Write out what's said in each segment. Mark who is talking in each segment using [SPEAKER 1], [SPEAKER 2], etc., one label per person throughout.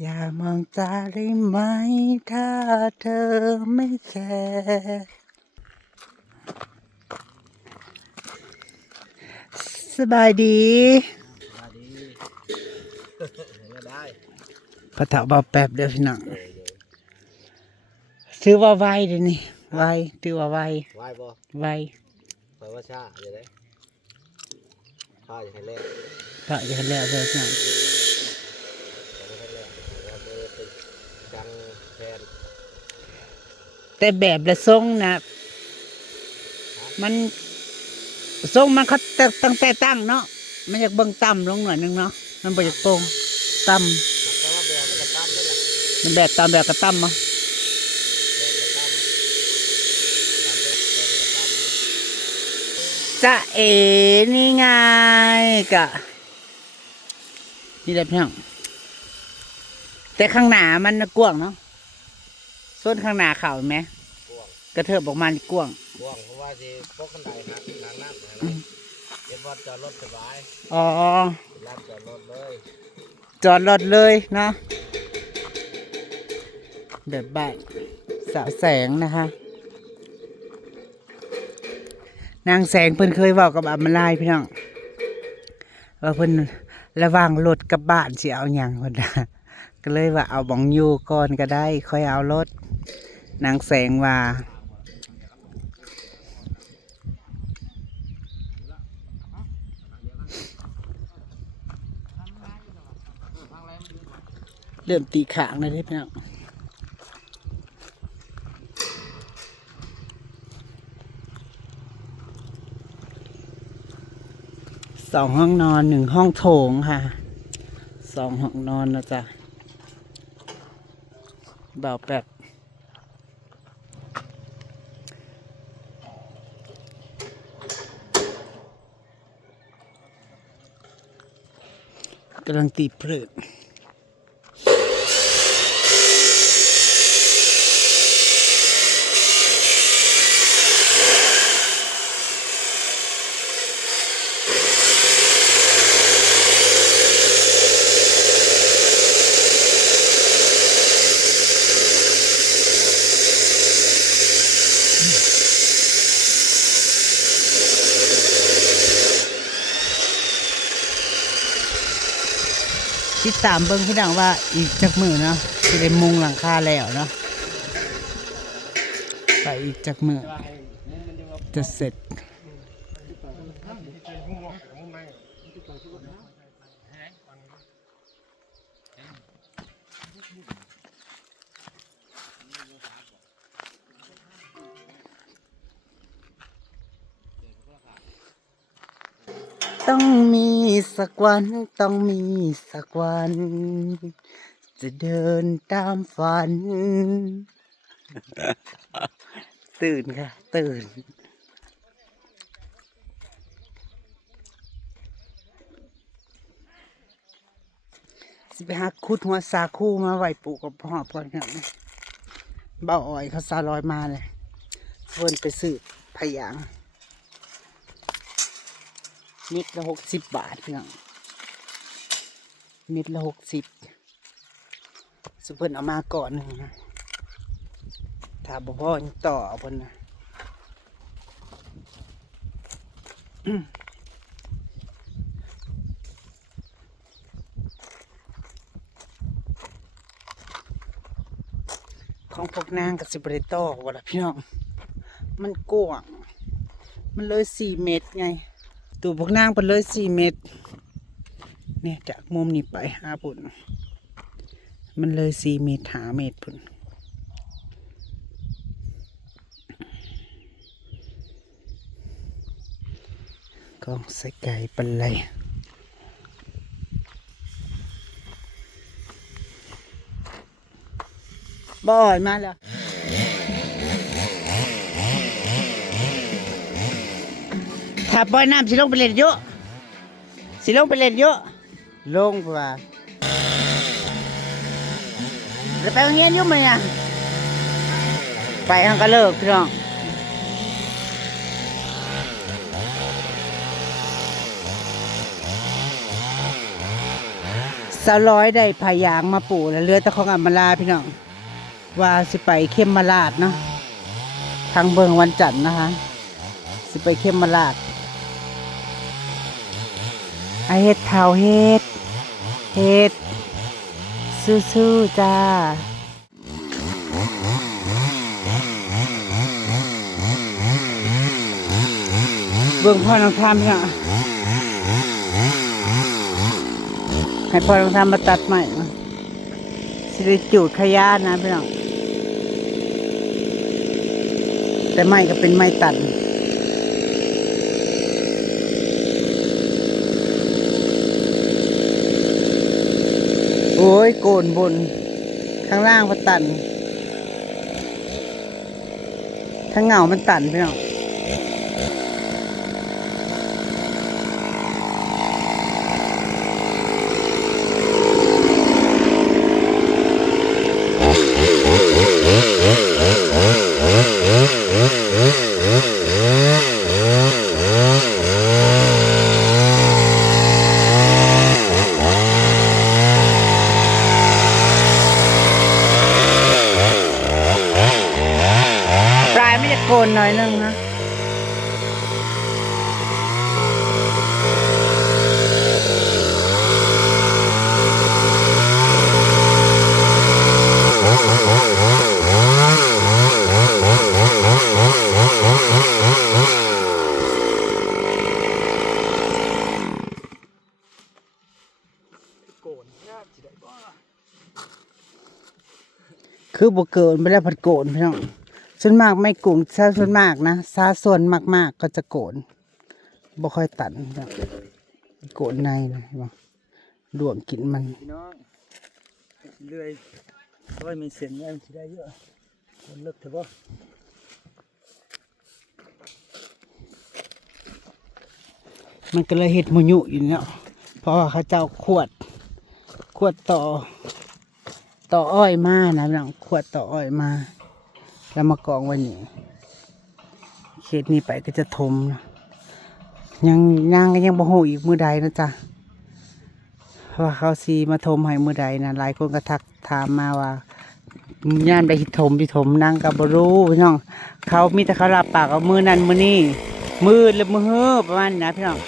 [SPEAKER 1] อย่ามองตาได้ไหม ถ้าเธอไม่แคร์สบายดี
[SPEAKER 2] มาดีเห็นก็ได้
[SPEAKER 1] พระเถาบาแป๊บเดียวพี่น้องถือว่าไวเดี๋ยวนี้ไวถือว่าไว
[SPEAKER 2] ไหวบ่
[SPEAKER 1] ไว
[SPEAKER 2] ไปว่าชาอย่าได้ข้าอย่าให้แรก
[SPEAKER 1] พระจะแล้วเลยพี่น้อง
[SPEAKER 2] อย่าให้แรกเราไปติดจัง แทน
[SPEAKER 1] แต่แบบละทรงนะมันทรงมันเขาตั้งตั้งแต่ตั้งเนาะมันอยากเบิ่งต่ำลงหน่อยนึงเนาะมันบ่อยากโป่งต่ำ
[SPEAKER 2] แต่ว่าแบบมันก็ตั้มได้แหละ
[SPEAKER 1] มันแบบตามแบบกระตั้มมา
[SPEAKER 2] แบบก็ตั้มตามแบบแบบก็ตั้ม
[SPEAKER 1] จะเอ๋นี่ไงกะนี่แหละพี่น้องแต่ข้างหน้ามันน่ะกว้างเนาะ ส่วนข้างหน้าเข่าเห็นไหม
[SPEAKER 2] กวาง
[SPEAKER 1] กระเทิบออกมานี่กว้าง
[SPEAKER 2] กวางเพราะว่าสิพกขันไดหักทางน้ำนะนะเก็บวัดจอดรถสบาย
[SPEAKER 1] อ๋อ
[SPEAKER 2] ร้านจอดรถเลย
[SPEAKER 1] จอดรถเลยเนาะแบบบ้านสาวแสงนะคะ นางแสงเพิ่นเคยเว้ากับอัมมาลายพี่น้องว่าเพิ่นระหว่างรถกับบ้านสิเอาหยังเพิ่นน่ะ ก็เลยว่าเอาบองอยู่ก่อนก็ได้ ค่อยเอารถ นางแสงว่า เริ่มตีขางเลยเด้พี่น้องสองห้องนอนหนึ่งห้องโถงค่ะ สองห้องนอนนะจ๊ะ บาวแปดกำลังตีเพลิด ติดตามเบิ้งพี่ดังว่าอีกจักมือเนาะจะได้มุงหลังคาแล้วเนาะไปอีกจักมือจะเสร็จ สักวันต้องมีสักวัน จะเดินตามฝัน ตื่นค่ะ ตื่น สิไปหาคุดหัวสาคูมาไหวปลูกกับพ่อพ่อเนี่ยเบาอ่อยเขาซาลอยมาเลยเพิ่นไปซื้อพะยาง เม็ดละหกสิบบาทเพียงเม็ดละหกสิบสุเพิ่นเอามาก่อนหนึ่งนะถ้าบ่พ่อยต่อเอาเพิ่นนะของพวกนางกับสิบริโตอวะล่ะพี่น้อง มันกว้าง มันเลยสี่เมตรไง ตัวพวกนางเป็นเลยสี่เมตร เนี่ยจากมุมนี้ไปหาปุ่นมันเลยสี่เมตรหาเมตรพุ่นกองใส่ไก่เป็นไรบ่อยมาแล้วาปล่อยน้ำสิลงไปเล่นเยอะสิลงไปเล่นเยอะลงกว่าจะไปโรงเรียนอยุ่ไหมอะไปหังก็เลิกพี่น้องสาวร้อยได้พายางมาปลูกแล้วเหลือแต่ของอัมมาลาพี่น้องว่าสิไปเข้มมาลาดเนาะทางเบิงวันจันทร์นะคะ สิไปเข้มมาลาด ไอเฮ็ดเท้าเฮ็ดเฮ็ดสู้ๆจ้าเบิ่งพ่อน้องทามพี่น้องให้พ่อน้องทามมาตัดใหม่สิได้จูดขยะนะพี่น้องแต่ไม้ก็เป็นไม้ตัด โอ้ยโก นบน ข้างล่างมันตันข้างเหงามันตันพี่น้อง ปลายไม่จะโกนหน่อยนึงนะ
[SPEAKER 2] โกนยากสิได้บ่
[SPEAKER 1] คือ บ่เกินไม่ได้ผัดโกนพี่น้องส่วนมากไม่กลุ่มซาส่วนมากนะซาส่วนมากๆก็จะโกนบ่ค่อยตันพี่น้องโกนในนะเห็นบ่ดวงกินมัน
[SPEAKER 2] พี่น้องเลื่อยร้อยมีเส้นยังสิได้เยอะคนเลิกเถอะบ่
[SPEAKER 1] มันก็เลยเห็ดหมุยุอยู่เนาะเพราะว่าเขาเจ้าขวด ขวดต่อ ต่ออ้อยมานะพี่น้องขวดต่ออ้อยมาแล้วมากองไว้นี่เขตนี้ไปก็จะทมนะยังยังก็ยังบ่ฮู้อีกมือใดนะจ๊ะว่าเขาซีมาทมให้มือใดนะหลายคนก็ทักถามมาว่าย่านได้หิทมพิทมนั่งกับบรูพี่น้อง เขามีแต่เขารับปากเอามือนั้นมือนี้มือหรือมือเฮ้อประมาณนี้นะพี่น้อง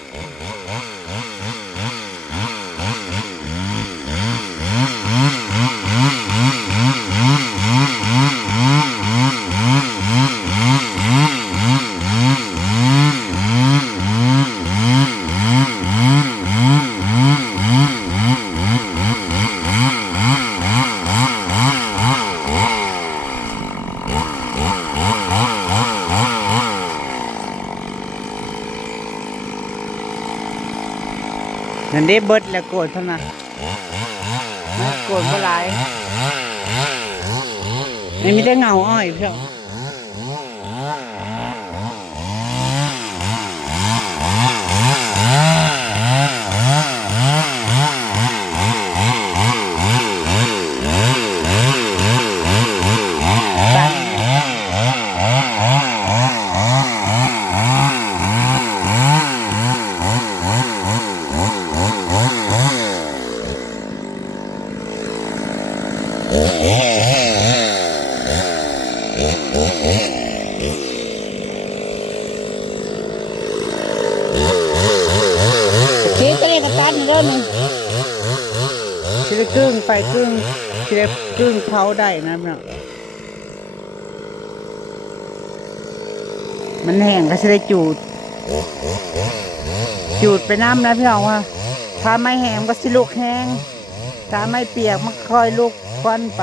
[SPEAKER 1] ได้เบิดแล้วโกรธเท่านั้นไม่โกรธเมื่อไรไม่มีแต่เงาอ้อยเพียวตันคิดก็เรียกกันตันเด้อนี่สิได้กึ่งไปกึ่งสิได้ กึ่งเผาได้นะพี่น้องมันแห้งก็สิได้จูด จูดไปน้ำนะพี่น้องว่าถ้าไม่แห้งก็สิลูกแห้งถ้าไม่เปียกมันค่อยลูกควันไป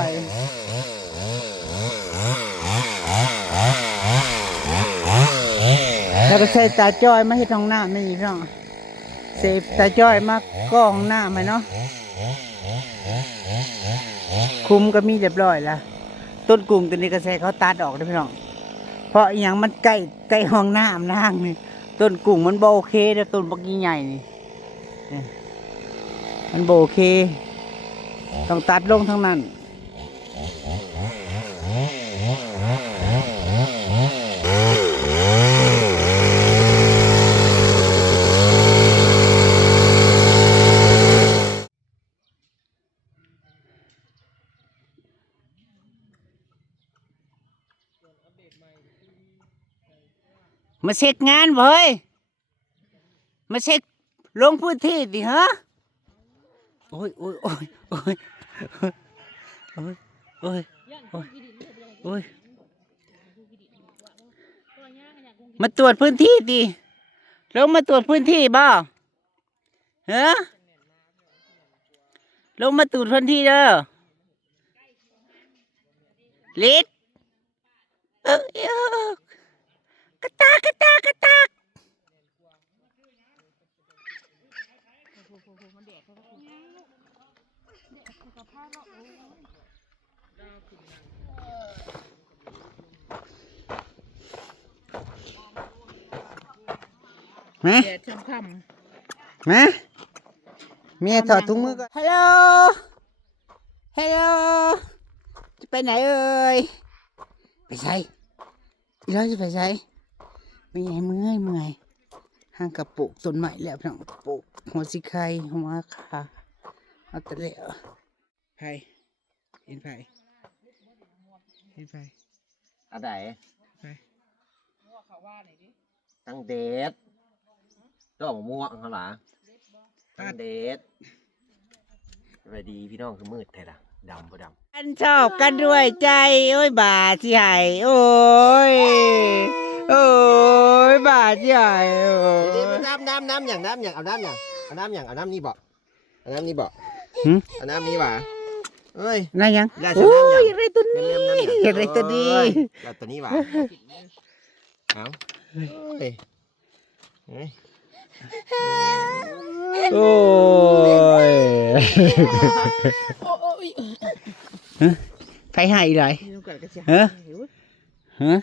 [SPEAKER 1] แล้วก็ใส่ตาจ้อยมาให้ท้องหน้าไม่มีพี่น้องเสพตาจ้อยมากล้องหน้าไหมเนาะ คุ้มก็มีเรียบร้อยละต้นกุ้งตัวนี้กระแสเขาตัดออกได้พี่น้องเพราะอย่างมันใกล้ใกล้ห้องน้ำนางนี่ต้นกุ้งมันโบโอเคนะต้นบักยี่ใหญ่นี่มันโบโอเค ต้องตัดลงทั้งนั้น มาเช็คงานบ่เฮ้ยมาเช็คลงพื้นที่ดิฮะโอ้ยโอ้ยโอ้ยโอ้ยโอ้ยโอ้ยโอ้ยโอ้ยมาตรวจพื้นที่ดิลงมาตรวจพื้นที่บ่ฮะลงมาตรวจพื้นที่เด้อลิดเออเออ กระตากกระตากกระตากมา
[SPEAKER 3] แดดช่ำค่
[SPEAKER 1] มาเมียถอดถุงมือก่อนฮัลโหลฮัลโหลจะไปไหนเอ่ยไปใส่อีร้อยจะไปใส่ ไม่ไงเมื่อยเมื่อยห้างกระปุกต้นใหม่แล้วพี่น้องกระปุกหัวสิไข่หัวขาเอาแต่เหลวไผ่เห็นไผ่เห็นไผ่
[SPEAKER 4] อะไร
[SPEAKER 1] ไผ่
[SPEAKER 4] ตั้งเดทดอกม่วงเขาหรอตั้งเดทสวัสดีพี่น้องคือมืดแท้ละ ดำบ่ด
[SPEAKER 1] กันชอบกันด้วยใจ โอ้ยบาสิใหญ่โอ้ย โอ้ยบาสิใหญ่โอ้ำย
[SPEAKER 4] น้ำน้ำน้ำอย่างน้ำอย่างเอาน้ำอย่างเอาน้ำอย่างเอาน้ำนี่บ่เอาน้ำนี่บ่
[SPEAKER 1] หึ
[SPEAKER 4] เอาน้ำนี่หว่าเอ้ย
[SPEAKER 1] นั่นยัง
[SPEAKER 4] ได้
[SPEAKER 1] โอ้
[SPEAKER 4] ใช่
[SPEAKER 1] ย
[SPEAKER 4] น้ำยัง
[SPEAKER 1] อยากได้ตัวนี้
[SPEAKER 4] เล่มๆน้ำอย่าง
[SPEAKER 1] อยากได้ตัวนี้
[SPEAKER 4] เอ้ยเอาตัวนี้หว่าเอาเอ้ยเอ้ย
[SPEAKER 1] โอ้ยำ
[SPEAKER 3] โอ้โอ้ย
[SPEAKER 1] ใครให้เลย
[SPEAKER 3] นี่ต้องเกิดกระเสีย
[SPEAKER 1] เอ้อ
[SPEAKER 3] หิว
[SPEAKER 1] ฮะ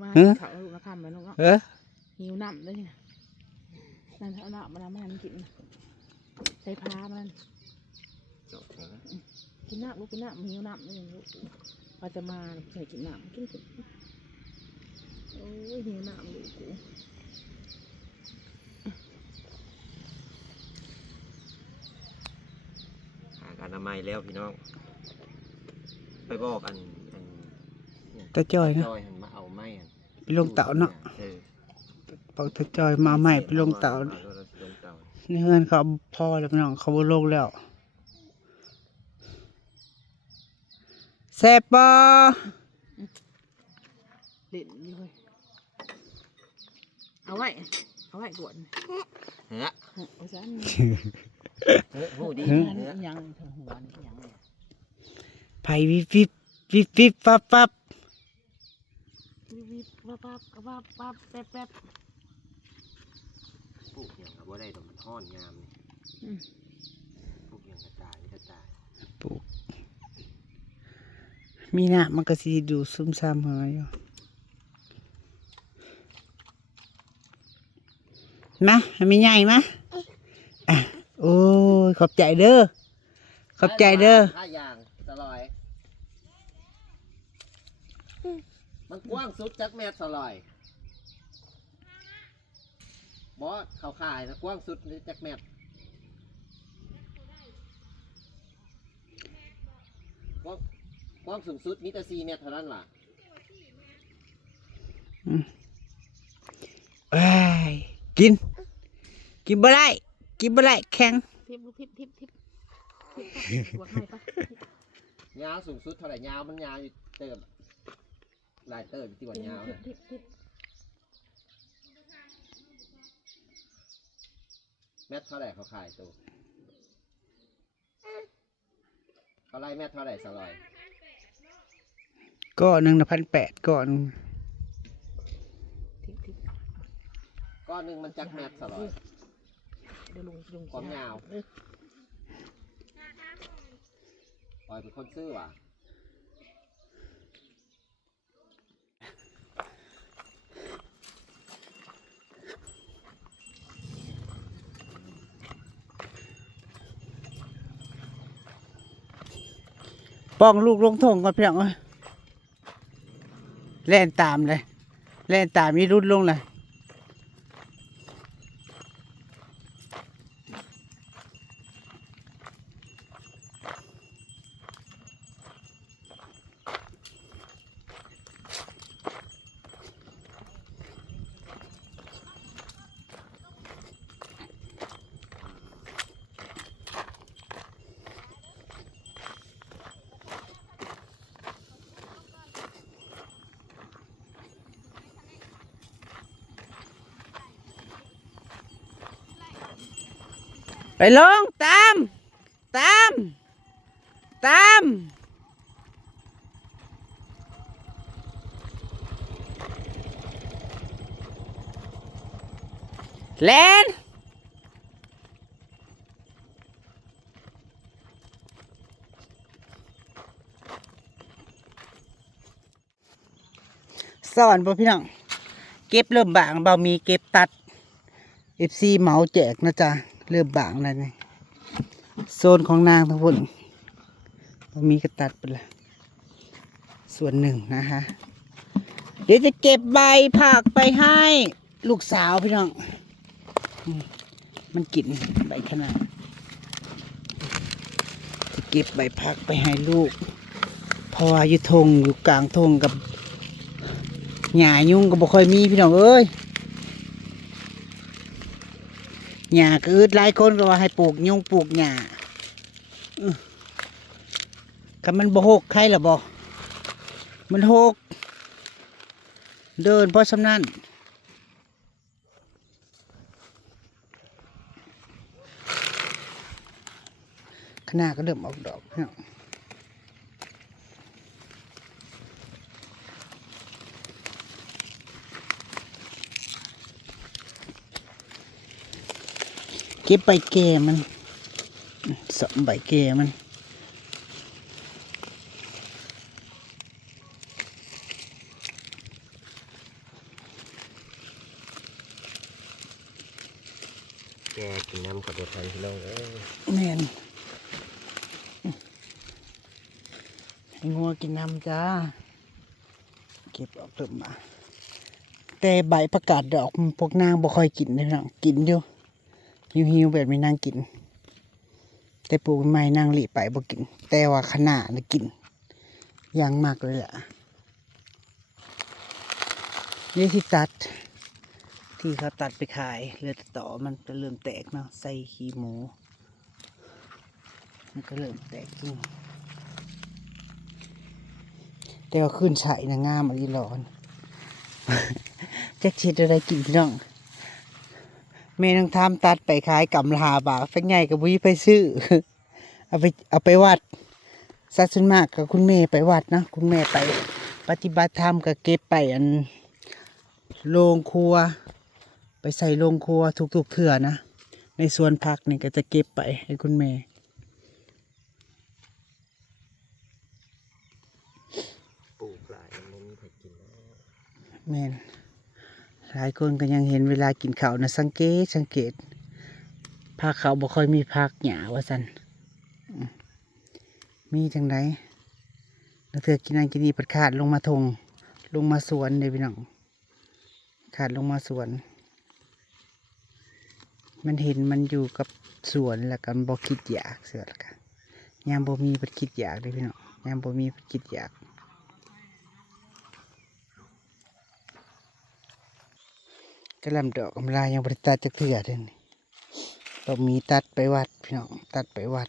[SPEAKER 3] มา
[SPEAKER 1] เอ้อ
[SPEAKER 3] เขาลูกนะคำมาลูกเนาะ
[SPEAKER 1] เออ
[SPEAKER 3] หิวน้ำด้วยนี่นะนั่นเอาน้ำมาน้ำมันกินใส่พามัน
[SPEAKER 4] จบแล้วนะ
[SPEAKER 3] กินน้ำลูกกินน้ำหิวน้ำด้วยลูกว่าจะมาใส่กินน้ำกินกินโอ้ยหิวน้ำลูกกู
[SPEAKER 4] หาการ อนามัยแล้วพี่น้อง ไปบอกอันอัน
[SPEAKER 1] ตาจอยนะ
[SPEAKER 4] จอยหันมาเอาไม้หัน
[SPEAKER 1] ไปลงเต่าเนาะ
[SPEAKER 4] เออ
[SPEAKER 1] บอกตาจอยมาใหม่ไปลงเต่า
[SPEAKER 4] อเราสิลงเต่า
[SPEAKER 1] นี่เพื่อนเขาพอแล้วพี่น้องเขาบ่ลงแล้วแซ่บปะ
[SPEAKER 3] เด่นอยู่เลยเอาไว้ เอาไว้กวน
[SPEAKER 4] เฮ้ย
[SPEAKER 3] เอาซะ
[SPEAKER 4] เฮ้ย หูดี
[SPEAKER 3] นั่น
[SPEAKER 4] เฮ้ย
[SPEAKER 3] ยังเธอหัวนี่ยังเนี่ย
[SPEAKER 1] ไผ่วิบวิบวิบวิบปั๊บปั๊บ
[SPEAKER 3] วิบวิบวับวับวับวับแป๊บแป๊บ
[SPEAKER 4] ปลูกอย่างกับว่าได้ดอกมันห้อนงามนี่
[SPEAKER 3] อืม
[SPEAKER 4] ปลูกอย่างกระต่ายกระต่าย
[SPEAKER 1] ปลูกมีหน้ามันก็สิดูซุ่มซ่ามเหยอยู่มาให้มีใหญ่มาอะ โอ้ยขอบใจเด้อขอบใจเด้อ
[SPEAKER 4] ห้าอย่างตลอย มันกว้างสุดจักแมตรสลอยบอสเขาขายนะกว้างสุดนี่จักแมตรกว้างกว้างสูงสุดมีแต่สี่เมตรเท่านั้นล่ะ
[SPEAKER 1] เอ้ยกิน กินบ่ได้ กินบ่ได้แข็ง
[SPEAKER 3] ทิปลูกทิปทิปทิปทิปปวดให้ปะ
[SPEAKER 4] ยาวสูงสุดเท่าไหร่ยาวมันยาวอยู่เติมลายเติมที่ว่ายาว
[SPEAKER 3] ทิ
[SPEAKER 4] นะ
[SPEAKER 3] ทิปทิป
[SPEAKER 4] แมตรเท่าไหร่เขาขายตัวเขาไล่แมตรเท่าไหร่สลอย
[SPEAKER 1] ก็หนึ่งพันแปดก่อน
[SPEAKER 3] ทิปทิป
[SPEAKER 4] ก้อนหนึ่งมันจักแมตรสลอย
[SPEAKER 3] เดี๋ยวลุงลุง
[SPEAKER 4] ความยาว
[SPEAKER 3] เออ
[SPEAKER 4] ปล่อยเป็นคนซื้อว่ะ
[SPEAKER 1] ป้องลูกลงทงก่อนเพียงเอ้ยเล่นตามเลยเล่นตามมีรุ่นลงเลย ไปลงตาม ตาม ตามแลนสอนบ่พี่น้อง เก็บเริ่มบางเบามีเก็บตัดเอฟซีเหมาแจกนะจ๊ะ เริ่มบางแล้วนี่โซนของนางทั้งหมดมีก็ตัดไปละส่วนหนึ่งนะคะ เดี๋ยวจะเก็บใบผักไปให้ลูกสาวพี่น้อง มันกินใบขนาดจะเก็บใบผักไปให้ลูกพราะว่าอยู่ทงอยู่กลางทงกับหญ้ายุ่งก็บ่ค่อยมีพี่น้องเอ้ย หญ้าก็อึดหลายคนก็ว่าให้ปลูกยุงปลูกหญ้าคือก็มันบ่หกใครหรอบอมันหก เดินเพราะสำนั้นขนาดก็เริ่มออกดอกเนาะ ก็บใบแก่มันสองใบแก่มัน
[SPEAKER 4] แกกินน้ำกับเด็ดทันพี่น้องเอ้ย
[SPEAKER 1] แม่นให้งัวกินน้ำจ้า เก็บออกเริ่มมา แต่ใบประกาศดอกมันพวกนางบ่ค่อยกินเลยน้องกินอยู่ หิวหิวแบบไม่นางกิน แต่ปลูกใหม่นางหลีไปบ่กิน แต่ว่าขนาดนะกินอย่างมากเลยล่ะนี่ที่ตัด ที่เขาตัดไปขายเลือแต่อมันจะเริ่มแตกเนาะใส่ขี้หมู มันก็เริ่มแตกจริงแต่ว่าขึ้นฉายนะงามอะไรร้อนแจ็คเช็ดอะไรกินพี่น้อง แม่น้องทามตัดไปขายกำลาบาทเป็นไงกับวิไปซื้อ เอาไปเอาไปวัดสัดส่วนมากกับคุณแม่ไปวัดนะคุณแม่ไป ปฏิบัติธรรมก็เก็บไปอันโรงครัว ไปใส่โรงครัวทุกๆเถื่อนะในสวนผักนี่ก็จะเก็บไปให้คุณแม่
[SPEAKER 4] ปลูกหลายมันมีใครกินแล้ว
[SPEAKER 1] แม่น หลายคนก็ยังเห็นเวลากินข้าวนะสังเกตสังเกตผักเขาบ่ค่อยมีผักหยาว่าสันมีจังไดแล้วเธอกินนั่นกินนี่ปัดขาดลงมาทงลงมาสวนเลยพี่น้องขาดลงมาสวน มันเห็นมันอยู่กับสวนแล้วกันบ่คิดอยากเสือละกันยามบ่มีปัดคิดอยากเลยพี่น้องยามบ่มีปัดคิดอยาก กระลำดอกกำลายังบริตัดจะเถื่อเดนเรามีตัดไปวัดพี่น้องตัดไปวัด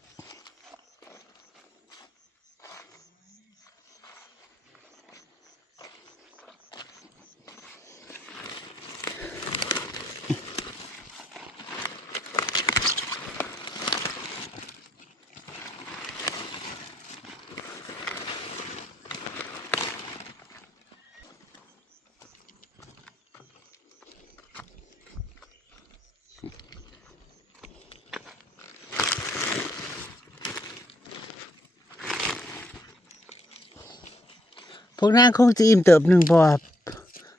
[SPEAKER 1] นางคงจะอิ่มเติบหนึ่งเพราะว่า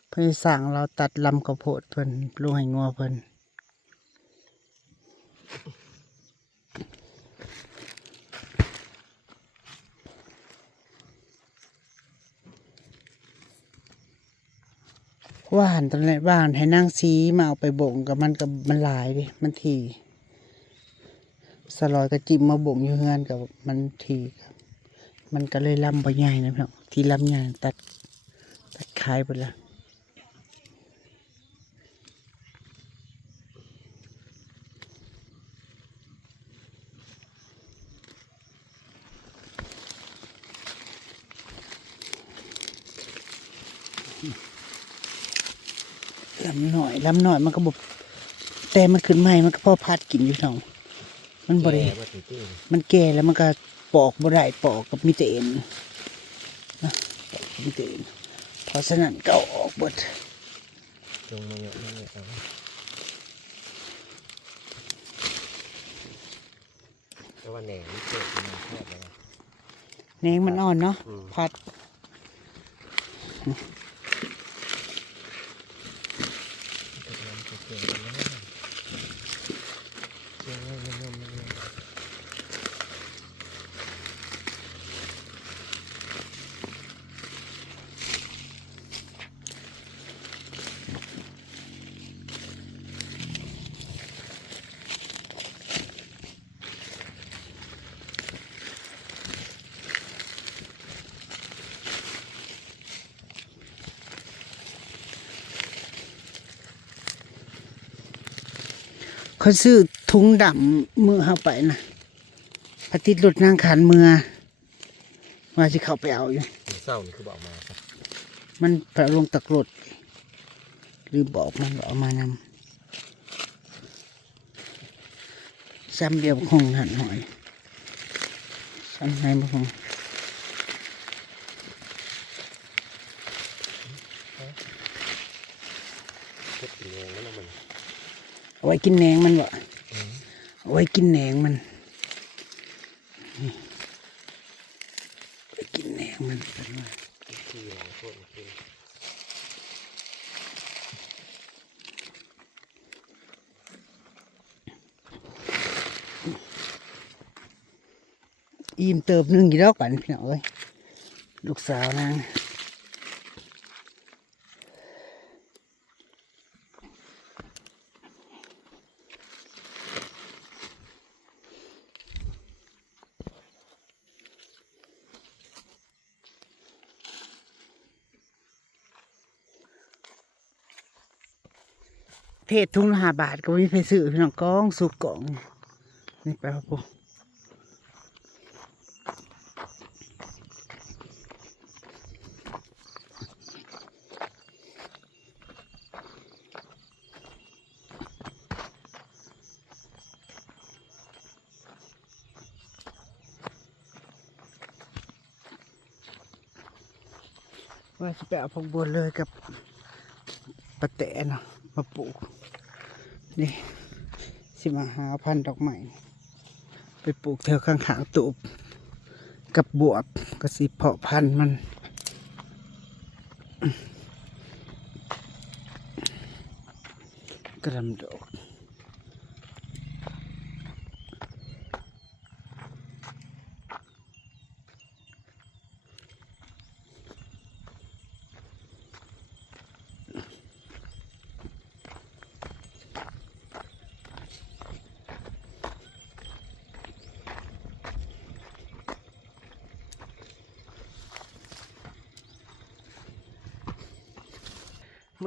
[SPEAKER 1] เพิ่นสั่งเราตัดลำข้าวโพดเพิ่นลงให้งัวเพิ่นว่านตอนแรกว่านให้นางซีมาเอาไปบ่งกับมันกับมันหลายดิมันทีสลอยกระจิมมาบ่งอยู่เฮือนกับมันทีครับ มันก็เลยลำบ่ใหญ่นะพี่น้องที่ลำใหญ่ตัดตัดขายไปแล้วลำหน่อยลำหน่อยมันก็บบแต่มันขึ้นใหม่มันก็พอพัดกินอยู่พี่น้องมันบริ
[SPEAKER 4] แก่มาตื้อ
[SPEAKER 1] มันแก่แล้วมันก็ ปอกบ่ได้ปอกกับมีแต่เอ็นนะปอกกับมีแต่เอ็นเพราะฉะนั้นก็เอาออกเบิด
[SPEAKER 4] ๆจงมาเยอะมาเยอะเอาแล้ววันแหน่มันเกิดมันแคบแล้วนะ
[SPEAKER 1] แหนงมันอ่อนเนาะ
[SPEAKER 4] อืม
[SPEAKER 1] พัด
[SPEAKER 4] เกิดมันเกิดเกิดกันแล้วเยอะๆเยอะๆเยอะๆ
[SPEAKER 1] เขาซื้อถุงดำมือเข้าไปนะพระอาทิตย์หลุดนางขานเมือว่าจะเข้าไปเอาอยู่
[SPEAKER 4] มันเศร้านี่คือบอกมาครับ
[SPEAKER 1] มันไปเอาลงตะกรดหรือบอกมันว่าเอามานำซ้ำเดียวคงหันหอยซ้ำไหนบ่คง
[SPEAKER 4] เก็บกินเองแล้วนะมัน
[SPEAKER 1] เอา ไว้กินแหนงมันบ่เอาไว้กินแหนงมันไว้กินแหนงมันเป็นว่าอิ่มเติบหนึงกี่ดอกกันพี่น้องเอ้ยลูกสาวนาง ทศทุ่งละห้าบาทก็มีไปซื้อพี่น้องกองสุกกล่องนี่ไปครับผมว่าจะไปเอาพงบัวเลยกับปะแตะนะมาปลูก นี่สิมาหาพันธุ์ดอกไม้ไปปลูกแถวข้างหางๆตูบกับบวบก็สิเพาะพันธุ์มัน กระดมดอก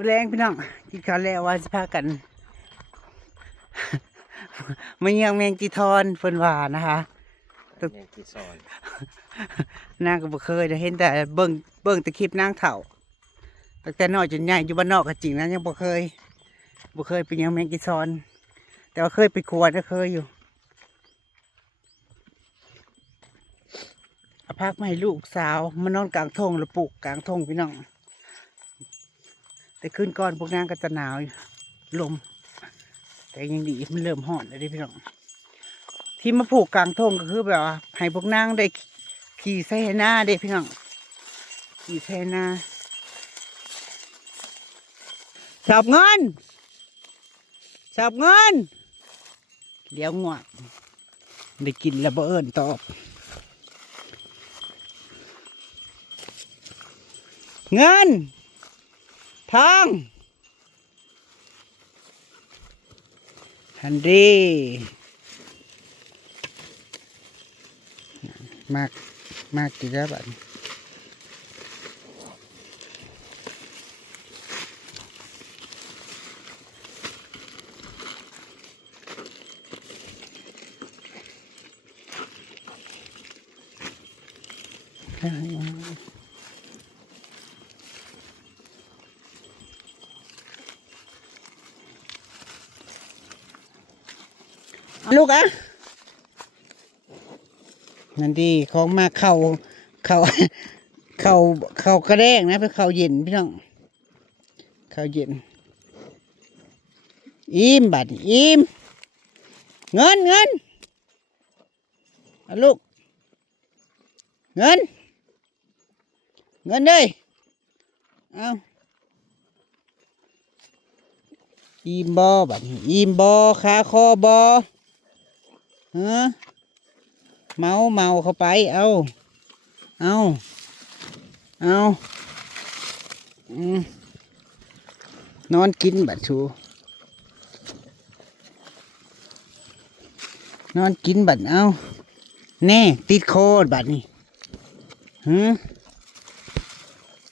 [SPEAKER 1] แรงพี่น้องกินข้าวแล้วว่าสิพากันมาเยี่ยงแมงจีทอนเฟินว่านะคะ
[SPEAKER 4] แมงกีซอน
[SPEAKER 1] นางก็บ่เคยได้เห็นแต่เบิ่งเบิ่งแต่คลิปนางเถ่าตั้งแต่น้อยจนใหญ่อยู่บ้านนอกก็จริงนะยังบ่เคยบ่เคยเป็นหยังแมงกีซอน แต่ว่าเคยไปขวดก็เคยอยู่เอาพักมาให้ลูกสาวมานอนกลางทงแล้วปลูกกลางทงพี่น้อง แต่ขึ้นก่อนพวกนางก็จะหนาวลม แต่ยังดีมันเริ่มห่อนแล้วดิพี่น้องที่มาผูกกลางทงก็คือแบบว่าให้พวกนางได้ขี่ไซหน้าเด้พี่น้องขี่ไซหน้าชอบเงินชอบเงินเลี้ยวงวดได้กินแล้วบ่เอิญตอบเงิน ทองฮันดีมากมากกี่แล้วบัดนี้ ลูกอะนั่นดีของมาเข้าเข้าเข้าเข้ากระแดงนะเป็นเข้าเย็นพี่น้องเข้าเย็น อิ่มบัดอิ่มเงินเงินลูก เงิน เงินเลยเอาอิ่มบอบัดอิ่มบอขาคอบอ ฮะเมาเมาเข้าไป เอาเอาเอาอนอนกินบัดชูนอนกินบัดเอาแน่ ติดคอบัดนี่ฮึ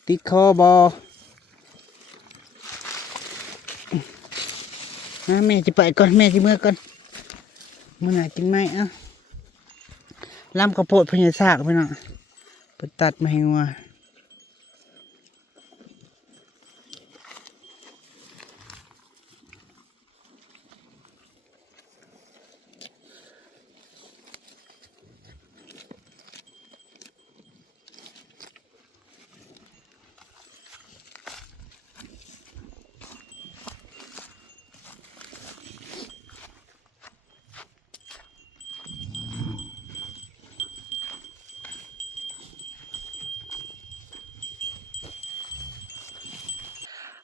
[SPEAKER 1] ติดคอบอแม่จะไปก่อน แม่จะเมื่อก่อน มื่อไหร่กินไหมอะลำกระโพดพญาซากไปหน่อยไปตัดมาให้งัว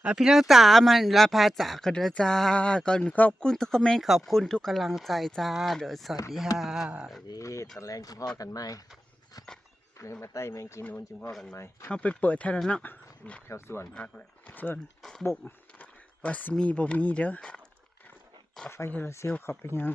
[SPEAKER 1] อะพี่น้องจ๋ามันลาพาจากกันเด้อจ้าก่อนขอบคุณทุกคอมเมนต์ขอบคุณทุกกำลังใจจ้าเดี๋ยวสวัสดีค่ะ
[SPEAKER 4] สวัสดีตอนแรงจุ่มพ่อกันไหมเนื้อมาใต้แมงกินนูนจุ่มพ่อกันไหม
[SPEAKER 1] เขาไปเปิดเท่านั้นเนาะ
[SPEAKER 4] อืมแถวสวนพักแล้ว
[SPEAKER 1] ส่วนบุกวาซิมีบ่มีเด้อเอาไฟเทอร์เซลเข้าไปยัง